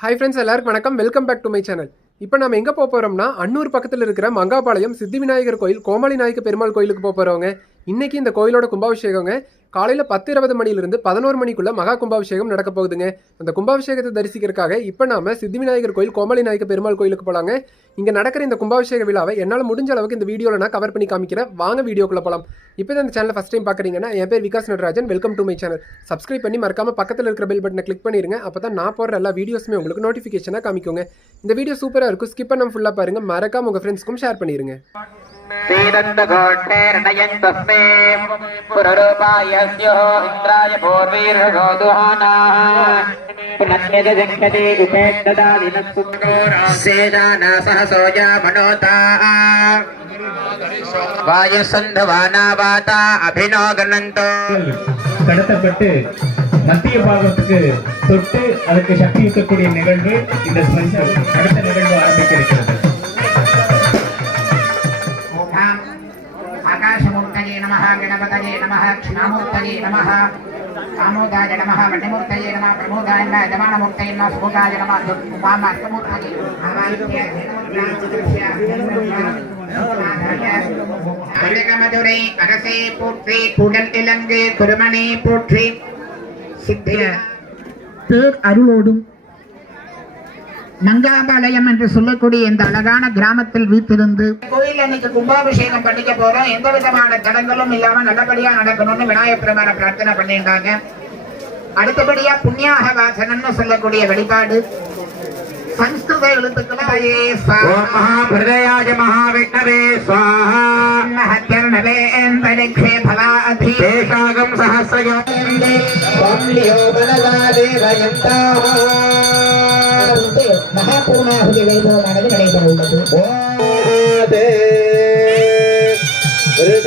Hi friends, எல்லாருக்கும் வணக்கம். Welcome back to my channel. இப்போ நம்ம எங்கே போக போகிறோம்னா, அன்னூர் பக்கத்தில் இருக்கிற மங்காபாளையம் சித்தி விநாயகர் கோயில், கோமாளி நாயக்க பெருமாள் கோயிலுக்கு போக போகிறவங்க. இன்றைக்கி இந்த கோயிலோட கும்பாபிஷேகங்க காலையில் 10:20 மணிலிருந்து 11 மணிக்குள்ளே மகா கும்பாபிஷேகம் நடக்க போகுதுங்க. அந்த கும்பாபிஷேகத்தை தரிசிக்கிறதுக்காக இப்போ நாம சித்தி விநாயகர் கோயில், கோமாளி நாயக்க பெருமாள் கோயிலுக்கு போகலாங்க. இங்கே நடக்கிற இந்த கும்பாபிஷேக விழாவை என்னால் முடிஞ்ச அளவுக்கு இந்த வீடியோவில் நான் கவர் பண்ணி காமிக்கிறேன். வாங்க வீடியோக்குள்ளே போகலாம். இப்போ இந்த சேனலை ஃபஸ்ட் டைம் பார்க்குறீங்கன்னா, என் பேர் Vikas Natarajan. Welcome to my channel. Subscribe பண்ணி மறக்காம பக்கத்தில் இருக்கிற பெல் பட்டனை கிளிக் பண்ணிடுங்க. அப்போ தான் நான் போடுற எல்லா வீடியோஸுமே உங்களுக்கு நோட்டிஃபிகேஷனாக காமிக்குங்க. இந்த வீடியோ சூப்பராக இருக்கும். ஸ்கிப் பண்ணாம ஃபுல்லாக பாருங்க. மறக்காம உங்கள் ஃப்ரெண்ட்ஸ்க்கும் ஷேர் பண்ணிடுங்க. கடத்தப்பட்டு மத்திய பாகத்துக்கு தொட்டு அதற்கு சக்தி ஊட்டக்கூடிய நிகழ்வு இந்த அடுத்த நிகழ்வு ஆரம்பிக்க இருக்கிறது. ஆகாசமூர்த்தயே நமஹ, கணபதயே நமஹ, க்ஷணாமூர்த்தயே நமஹ, ஆமோதாய நமஹ, வன்னிமூர்த்தயே நமஹ, பிரமோதாய நமஹ, யஜமானமூர்த்தயே நமஹ, சுபோதாய நமஹ, உமாமர்த்தமூர்த்தயே மதுரை அரசே போற்றி, குடல் இலங்கு குருமணி போற்றி. சித்திய பேர் அருளோடும் மங்காபாளையம் என்று சொல்லக்கூடிய இந்த அழகான கிராமத்தில் வீட்டிலிருந்து கோயில் அன்னைக்கு கும்பாபிஷேகம் பண்ணிக்க போறோம். எந்த விதமான தடங்களும் இல்லாம நல்லபடியா நடக்கணும்னு விநாயகர் பெருமான பிரார்த்தனை பண்ணிட்டாங்க. அடுத்தபடியா புண்ணியாக வாசனம்னு சொல்லக்கூடிய வழிபாடு संस्कृत எழுத்துக்களே மகாபிரதயாய மகாவிஷ்ணவே ஸ்வாஹா மஹத்யர்ணவே அந்தரிக்ஷே பலாதி தேசாகம் சஹஸ்ரயம் வம்லியோ பலகாதேவயந்தா. மகாபூர்ணாகுதி வைபவமானது நடைபெற உள்ளது.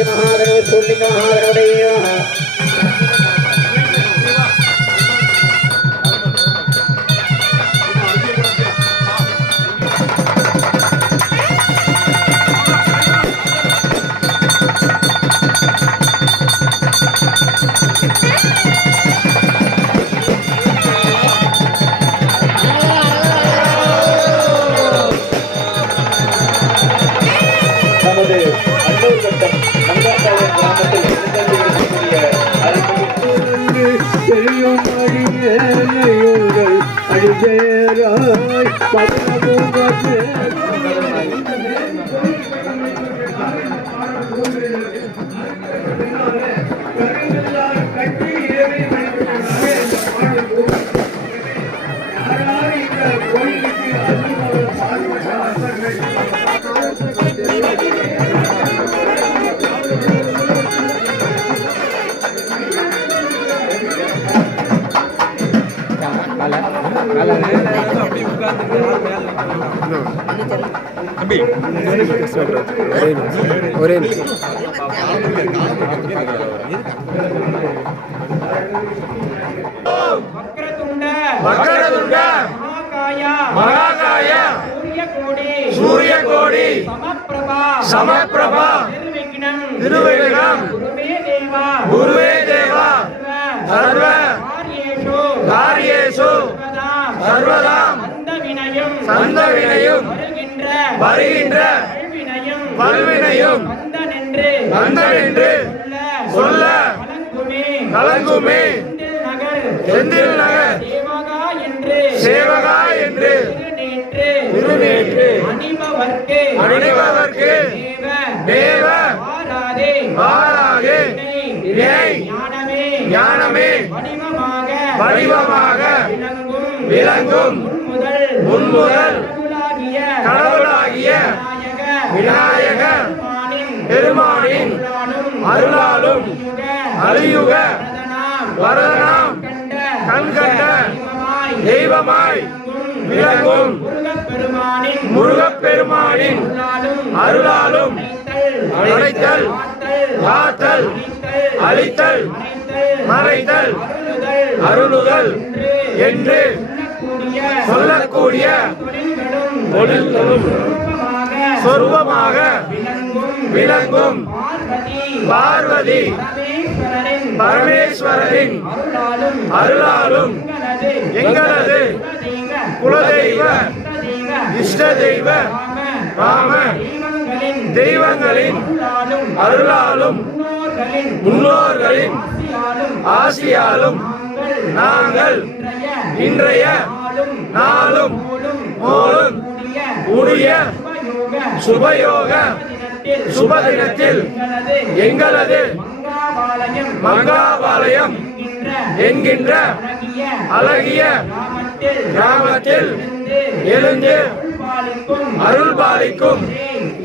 மகாகணவ சொல்லிங்க மகாகணவடைய ஒரே நிமிஷம். வக்ரதுண்ட மகாகாய சூரியகோடி சமப்பிரபா திருவிக்னம் குருவே தேவா சர்வ காரியேஷு சர்வதா சந்த வினையும் வருகின்ற வல்வினையும் வந்தனென்று சொல்ல கலங்குமே செந்தில் நகர் சேவகா என்று திருநேற்று அணிபவர்க்கு தேவ வாராதே ஞானமே வடிவமாக விளங்கும் முன்முதல் கடவுளாகிய விநாயக பெருமானின் அருளாலும் அலியுக வரதனாம் கண்கண்ட தெய்வமாய் விளங்கும் முருகப்பெருமானின் அருளாலும் அழைத்தல் காத்தல் அழித்தல் மறைத்தல் அருளுதல் என்று சொல்லக்கூடிய தொழில்களும் சொருபமாக விளங்கும் பார்வதி பரமேஸ்வரரின் அருளாலும் எங்களது குலதெய்வ இஷ்ட தெய்வ ராம தெய்வங்களின் அருளாலும் முன்னோர்களின் ஆசியாலும் நாங்கள் இன்றைய நாளும் மூலம் உடைய சுபயோக சுபதினத்தில் எங்களது மங்காபாளையம் என்கின்ற அழகிய கிராமத்தில் எழுந்து அருள்பாலிக்கும்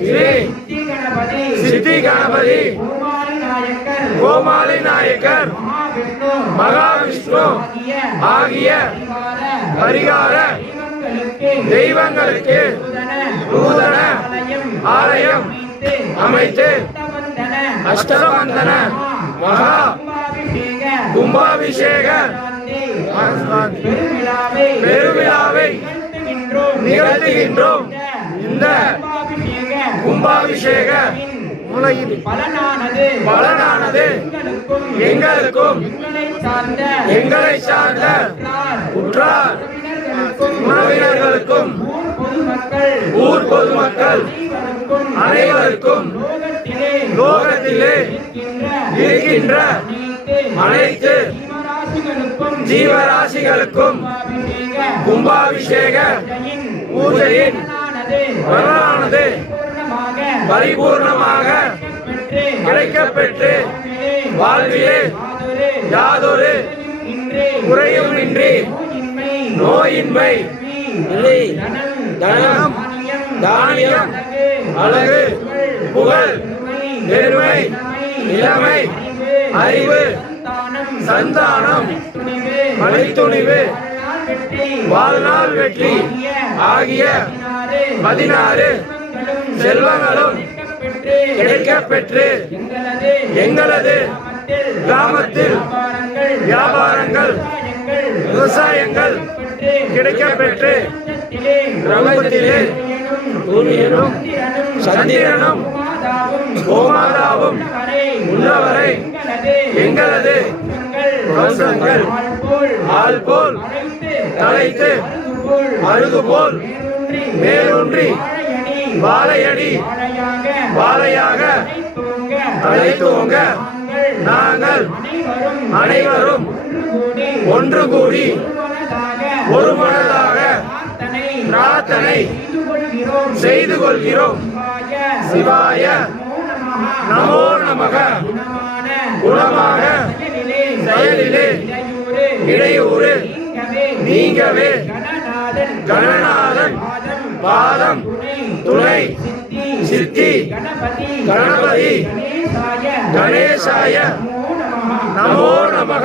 ஸ்ரீ சித்தி கணபதி கோமாளி நாயக்கர் மகாவிஷ்ணு ஆகிய பரிகார தெய்வங்களுக்கு நூதன ஆலயம் அமைத்து அஷ்டவந்தன மகா கும்பாபிஷேக பெருவிழாவை நிகழ்த்துகின்றோம். இந்த கும்பாபிஷேக பலனானது எங்களுக்கும் எங்களை சார்ந்த உற்றார் உறவினர்களுக்கும் ஊர் பொதுமக்கள் அனைவருக்கும் லோகத்திலே இருக்கின்ற அனைத்து ஜீவராசிகளுக்கும் கும்பாபிஷேக பூஜையின் பலனானது பரிபூர்ணமாக கிடைக்கப்பெற்று வாழ்விலே யாதொரு குறையும் இன்றி நோயின்மை தனம் தானியம் அழகு புகழ் பெருமை இளமை அறிவு சந்தானம் மலைத்துணிவு வாழ்நாள் வெற்றி ஆகிய 16 செல்வங்களும் கிடைக்கப்பெற்று எங்களது கிராமத்தில் வியாபாரங்கள் விவசாயங்கள் கிடைக்கப்பெற்று கிராமத்திலே சூரியனும் சந்திரனும் கோமாதாவும் உள்ளவரை எங்களது வம்சங்கள் ஆள் போல் தலைத்து அருகு போல் மேலூன்றி வாழையடி வாழையாக தலை தூங்க நாங்கள் அனைவரும் ஒன்று கூடி ஒரு மனதாக பிரார்த்தனை செய்து கொள்கிறோம். சிவாய நமோ நமக. குணமாக செயலிலே இடையூறு நீங்கவே கணநாதன் பாதம் துணை சித்தி கணபதி கணேசாய நமோ நமக.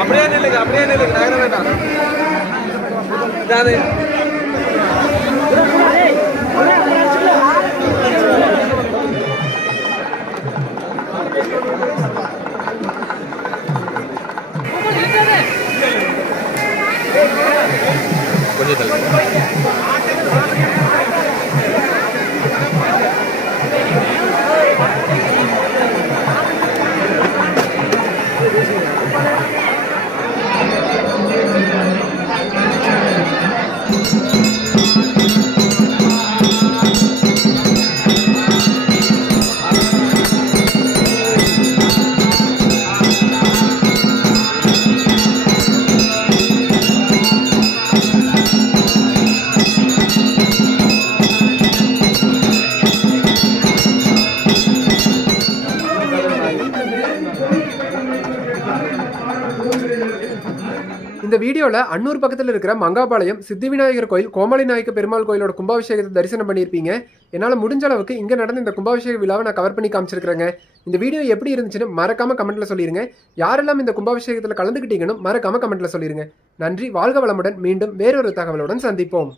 அப்படியே நில்லுங்க நகர வேண்டாம். கொஞ்சம் தள்ளி இந்த வீடியோவில் அன்னூர் பக்கத்தில் இருக்கிற மங்காபாளையம் சித்தி விநாயகர் கோயில் கோமாளி நாயக்க பெருமாள் கோயிலோட கும்பாபிஷேகத்தை தரிசனம் பண்ணியிருப்பீங்க. என்னால் முடிஞ்ச அளவுக்கு இங்கே நடந்த இந்த கும்பாபிஷேக விழாவை நான் கவர் பண்ணி காமிச்சிருக்கிறேங்க. இந்த வீடியோ எப்படி இருந்துச்சுன்னு மறக்காம கமெண்ட்ல சொல்லிருங்க. யாரெல்லாம் இந்த கும்பாபிஷேகத்தில் கலந்துக்கிட்டீங்கன்னு மறக்காம கமெண்ட்ல சொல்லிருங்க. நன்றி, வாழ்க வளமுடன். மீண்டும் வேறொரு தகவலுடன் சந்திப்போம்.